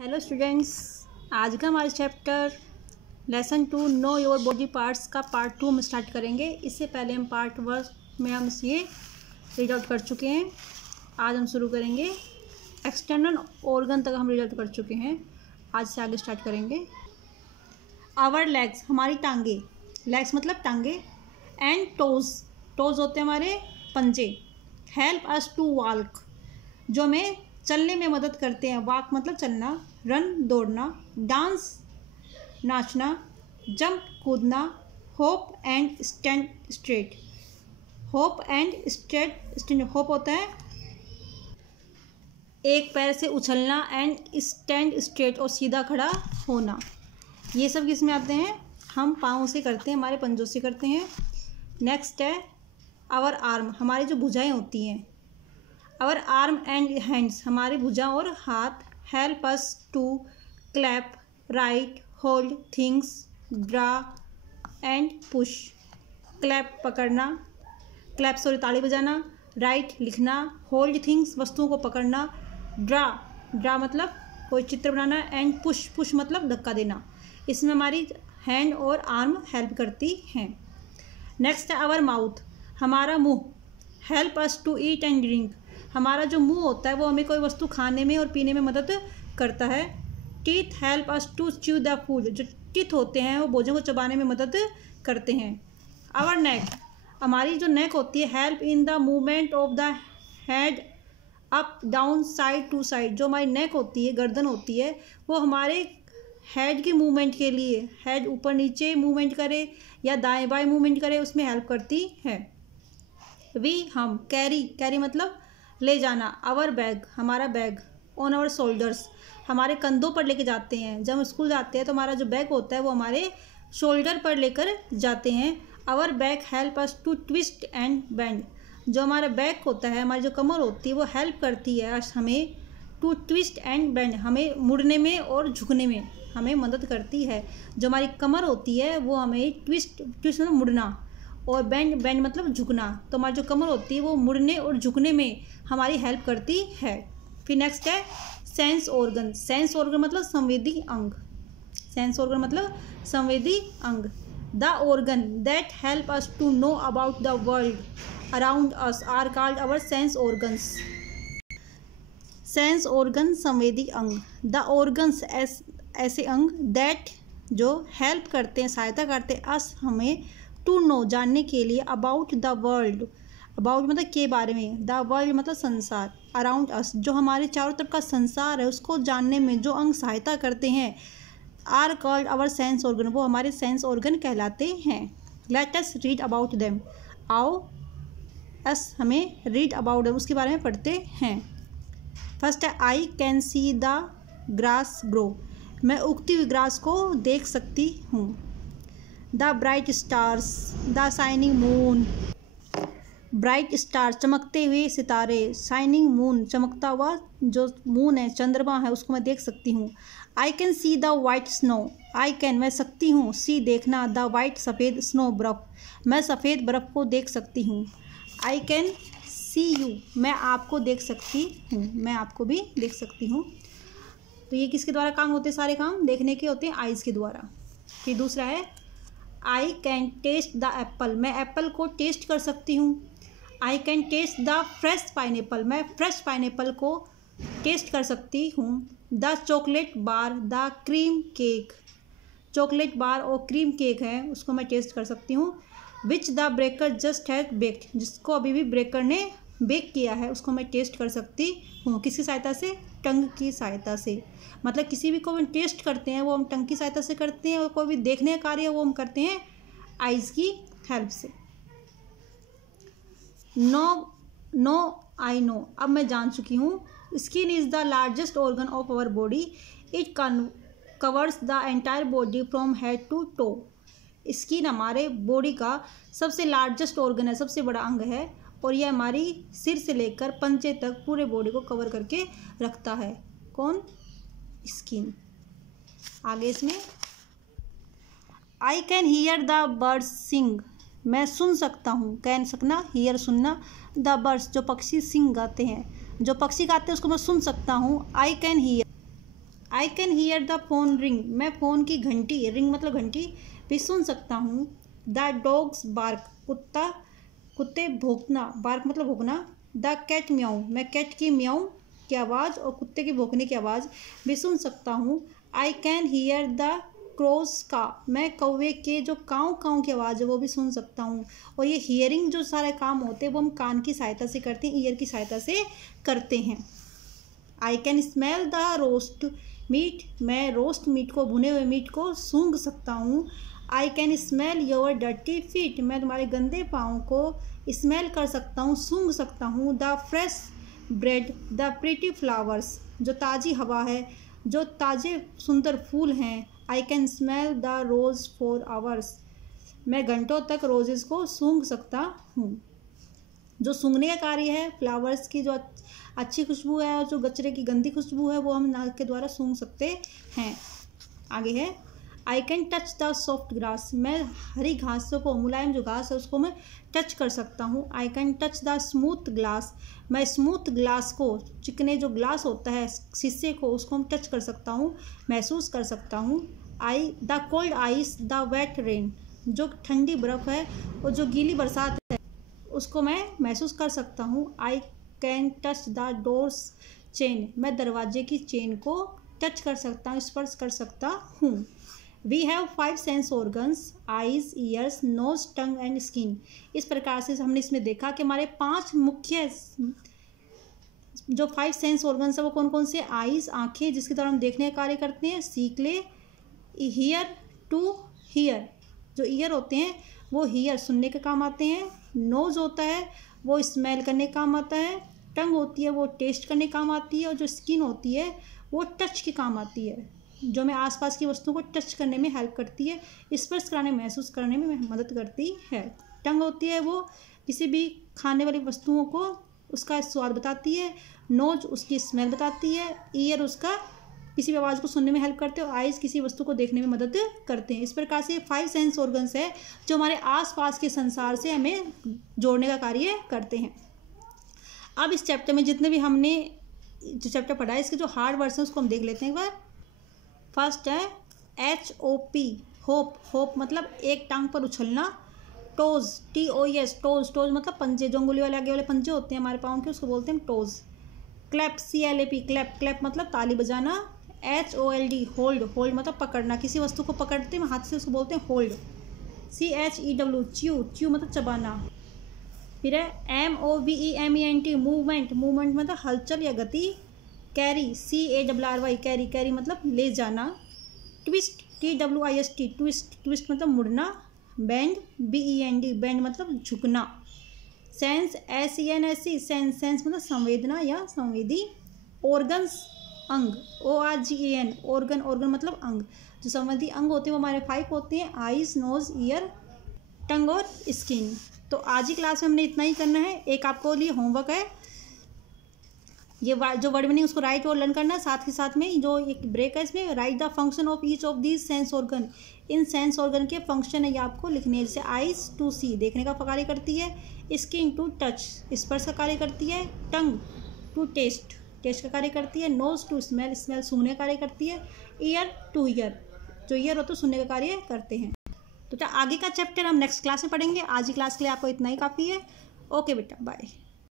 Hello students, आज का हमारा chapter lesson 2 know your body parts का पार्ट 2 हम स्टार्ट करेंगे। इससे पहले हम पार्ट 1 में हम ये रीड आउट कर चुके हैं। आज हम शुरू करेंगे एक्सटर्नल ऑर्गन तक हम रीड आउट कर चुके हैं। आज से आगे स्टार्ट करेंगे। आवर लेग्स, हमारी टांगे, लेग्स मतलब टांगे, एंड टोज, टोज होते हैं हमारे पंजे। हेल्प अस टू वॉक, जो हमें चलने में मदद करते हैं। वॉक मतलब चलना, रन दौड़ना, डांस नाचना, जंप कूदना, hope and stand straight, hope and straight, hope होता है एक पैर से उछलना, एंड स्टैंड स्ट्रेट और सीधा खड़ा होना। ये सब किस में आते हैं? हम पाँव से करते हैं, हमारे पंजों से करते हैं। नेक्स्ट है आवर आर्म, हमारी जो भुजाएं होती हैं। आवर आर्म एंड हैंड्स, हमारी भुजा और हाथ। Help us to clap, right, hold things, draw and push. Clap पकड़ना, क्लैप सॉरी ताली बजाना, राइट लिखना, होल्ड थिंग्स वस्तुओं को पकड़ना, ड्रा, ड्रा मतलब कोई चित्र बनाना, एंड पुश, पुश मतलब धक्का देना। इसमें हमारी हैंड और आर्म हेल्प करती हैं। नेक्स्ट है आवर माउथ, हमारा मुंह। Help us to eat and drink, हमारा जो मुंह होता है वो हमें कोई वस्तु खाने में और पीने में मदद करता है। Teeth help us to chew the food, जो टीथ होते हैं वो भोजन को चबाने में मदद करते हैं। आवर नेक, हमारी जो नेक होती है, help in the movement of the head up down side to side, जो हमारी नेक होती है, गर्दन होती है, वो हमारे हेड की मूवमेंट के लिए, हेड ऊपर नीचे मूवमेंट करे या दाएं बाएं मूवमेंट करे, उसमें हेल्प करती है। वी हम कैरी, कैरी मतलब ले जाना। आवर बैग, हमारा बैग। ऑन आवर शोल्डर्स, हमारे कंधों पर लेके जाते हैं। जब हम स्कूल जाते हैं तो हमारा जो बैग होता है वो हमारे शोल्डर पर लेकर जाते हैं। Our back help us to twist and bend, जो हमारा बैग होता है, हमारी जो कमर होती है वो हेल्प करती है हमें टू ट्विस्ट एंड बेंड, हमें मुड़ने में और झुकने में हमें मदद करती है। जो हमारी कमर होती है वो हमें ट्विस्ट, ट्विस्ट मतलब मुड़ना, और बेंड, बेंड मतलब झुकना। तो हमारी जो कमर होती है वो मुड़ने और झुकने में हमारी हेल्प करती है। फिर नेक्स्ट है सेंस ऑर्गन, सेंस ऑर्गन मतलब संवेदी अंग, सेंस ऑर्गन मतलब संवेदी अंग। The organ that help us to know about the world around us are called our sense organs. Sense organ संवेदी अंग। द ऑर्गन्स ऐसे अंग दैट जो हेल्प करते हैं, सहायता करते हैं, अस हमें टू नो जानने के लिए, अबाउट द वर्ल्ड, अबाउट मतलब के बारे में, द वर्ल्ड मतलब संसार, अराउंड अस जो हमारे चारों तरफ का संसार है उसको जानने में जो अंग सहायता करते हैं, are called our sense organ, वो हमारे सेंस ऑर्गन कहलाते हैं। Let us read about them, आओ अस हमें रीड अबाउट देम उसके बारे में पढ़ते हैं। फर्स्ट है I can see the grass grow, मैं उगती हुई ग्रास को देख सकती हूँ। The bright stars, the shining moon, bright star चमकते हुए सितारे, शाइनिंग मून चमकता हुआ जो मून है, चंद्रमा है, उसको मैं देख सकती हूँ। I can see the white snow, I can मैं सकती हूँ, सी देखना, द वाइट सफ़ेद, स्नो बर्फ़, मैं सफ़ेद बर्फ़ को देख सकती हूँ। आई कैन सी यू, मैं आपको देख सकती हूँ, मैं आपको भी देख सकती हूँ। तो ये किसके द्वारा काम होते हैं? सारे काम देखने के होते हैं आइज़ के द्वारा। फिर दूसरा है I can taste the apple, मैं एप्पल को टेस्ट कर सकती हूँ। I can taste the fresh pineapple, मैं फ्रेश पाइनएप्पल को टेस्ट कर सकती हूँ। The chocolate bar, the cream cake, chocolate bar और क्रीम केक है उसको मैं टेस्ट कर सकती हूँ। Which the breaker just has baked, जिसको अभी भी ब्रेकर ने बेक किया है उसको मैं टेस्ट कर सकती हूँ। किसकी सहायता से? टंग की सहायता से। मतलब किसी भी को हम टेस्ट करते हैं वो हम टंग की सहायता से करते हैं, और कोई भी देखने का कार्य वो हम करते हैं आइज़ की हेल्प से। नो आई नो, अब मैं जान चुकी हूँ। Skin is the largest organ of our body, it covers the entire body from head to toe. Skin हमारे बॉडी का सबसे लार्जेस्ट ऑर्गन है, सबसे बड़ा अंग है, और यह हमारी सिर से लेकर पंजे तक पूरे बॉडी को कवर करके रखता है। कौन? स्किन। आगे इसमें I can hear the birds sing, मैं सुन सकता हूँ। कैन सकना, हियर सुनना, द बर्ड्स जो पक्षी सिंग गाते हैं, जो पक्षी गाते हैं उसको मैं सुन सकता हूँ। I can hear, I can hear the phone ring, मैं फ़ोन की घंटी, रिंग मतलब घंटी, भी सुन सकता हूँ। द डॉग्स बार्क, कुत्ते भौंकना, बार्क मतलब भौंकना। द कैट म्याऊ, मैं कैट की म्याऊ की आवाज़ और कुत्ते की भौंकने की आवाज़ भी सुन सकता हूँ। I can hear the crows caw, मैं कौवे के जो काँव काँव की आवाज़ है वो भी सुन सकता हूँ। और ये हियरिंग जो सारे काम होते हैं वो हम कान की सहायता से करते हैं, ईयर की सहायता से करते हैं। I can smell the roast meat, मैं रोस्ट मीट को, भुने हुए मीट को सूंघ सकता हूँ। I can smell your dirty feet, मैं तुम्हारे गंदे पाँव को स्मेल कर सकता हूँ, सूंघ सकता हूँ। The fresh bread, the pretty flowers, जो ताज़ी हवा है, जो ताज़े सुंदर फूल हैं। I can smell the rose for hours, मैं घंटों तक रोजेज़ को सूंघ सकता हूँ। जो सूंघने का कार्य है, फ्लावर्स की जो अच्छी खुशबू है और जो गचरे की गंदी खुशबू है वो हम नाक के द्वारा सूंघ सकते हैं। आगे है I can touch the soft grass, मैं हरी घासों को, मुलायम जो घास है उसको मैं टच कर सकता हूँ। I can touch the smooth glass, मैं स्मूथ ग्लास को, चिकने जो ग्लास होता है शीशे को, उसको हम टच कर सकता हूँ, महसूस कर सकता हूँ। I the cold ice the wet rain, जो ठंडी बर्फ़ है और जो गीली बरसात है उसको मैं महसूस कर सकता हूँ। I can touch the doors chain, मैं दरवाजे की चेन को टच कर सकता हूँ, स्पर्श कर सकता हूँ। We have 5 sense organs, eyes, ears, nose, tongue and skin. इस प्रकार से हमने इसमें देखा कि हमारे 5 मुख्य जो 5 सेंस ऑर्गन्स है वो कौन कौन से। आइज़, आँखें, जिसके द्वारा हम देखने का कार्य करते हैं। सीखले, हीयर, टू हीयर, जो ईयर होते हैं वो हीयर सुनने के काम आते हैं। नोज़ होता है वो स्मेल करने का काम आता है। टंग होती है वो टेस्ट करने का काम आती है। और जो स्किन होती है वो टच के काम आती है, जो हमें आसपास की वस्तुओं को टच करने में हेल्प करती है, स्पर्श कराने, महसूस करने में मदद करती है। टंग होती है वो किसी भी खाने वाली वस्तुओं को उसका स्वाद बताती है। नोज उसकी स्मेल बताती है। ईयर उसका किसी भी आवाज़ को सुनने में हेल्प करते हैं। और आइज़ किसी वस्तु को देखने में मदद करते हैं। इस प्रकार से 5 सेंस ऑर्गन्स है जो हमारे आसपास के संसार से हमें जोड़ने का कार्य करते हैं। अब इस चैप्टर में जितने भी हमने जो चैप्टर पढ़ा है इसके जो हार्ड वर्ड्स हैं उसको हम देख लेते हैं एक बार। फर्स्ट है HOP, होप, होप मतलब एक टांग पर उछलना। टोज, TOES, टोज, टोज मतलब पंजे, जो अंगुली वाले आगे वाले पंजे होते हैं हमारे पाँव के, उसको बोलते हैं toes. Clap, CLAP, clap, clap मतलब ताली बजाना। HOLD, होल्ड, होल्ड मतलब पकड़ना, किसी वस्तु को पकड़ते हैं हाथ से उसको बोलते हैं होल्ड। CHEW, च्यू, च्यू मतलब चबाना। फिर है MOVEMENT, मूवमेंट, मूवमेंट मतलब हलचल या गति। कैरी, CARRY, कैरी, कैरी मतलब ले जाना। ट्विस्ट, TWIST, ट्विस्ट, ट्विस्ट मतलब मुड़ना। बेंड, BEND, बेंड मतलब झुकना। सेंस, SENSE, सेंस, सेंस मतलब संवेदना या संवेदी। ऑर्गन्स, अंग, ORGAN, ऑर्गन, ऑर्गन मतलब अंग। जो संवेदी अंग होते हैं वो हमारे 5 होते हैं। आइज़, नोज, ईयर, टंग और स्किन। तो आज ही क्लास में हमने इतना ही करना है। एक आपको लिए होमवर्क है, ये जो वर्ड मीनिंग उसको राइट और लर्न करना है। साथ ही साथ में जो एक ब्रेक है इसमें right the function of each of these sense organ, in sense organ के फंक्शन है ये आपको लिखने हैं। जैसे आइज टू सी, देखने का कार्य करती है। स्किन टू टच, स्पर्श का कार्य करती है। टंग टू टेस्ट, टेस्ट का कार्य करती है। नोज टू स्मेल, स्मेल सूंघने का कार्य करती है। ईयर टू ईयर, जो ईयर होता है सुनने का कार्य करते हैं। तो आगे का चैप्टर हम नेक्स्ट क्लास में पढ़ेंगे। आज की क्लास के लिए आपको इतना ही काफ़ी है। ओके बेटा, बाय।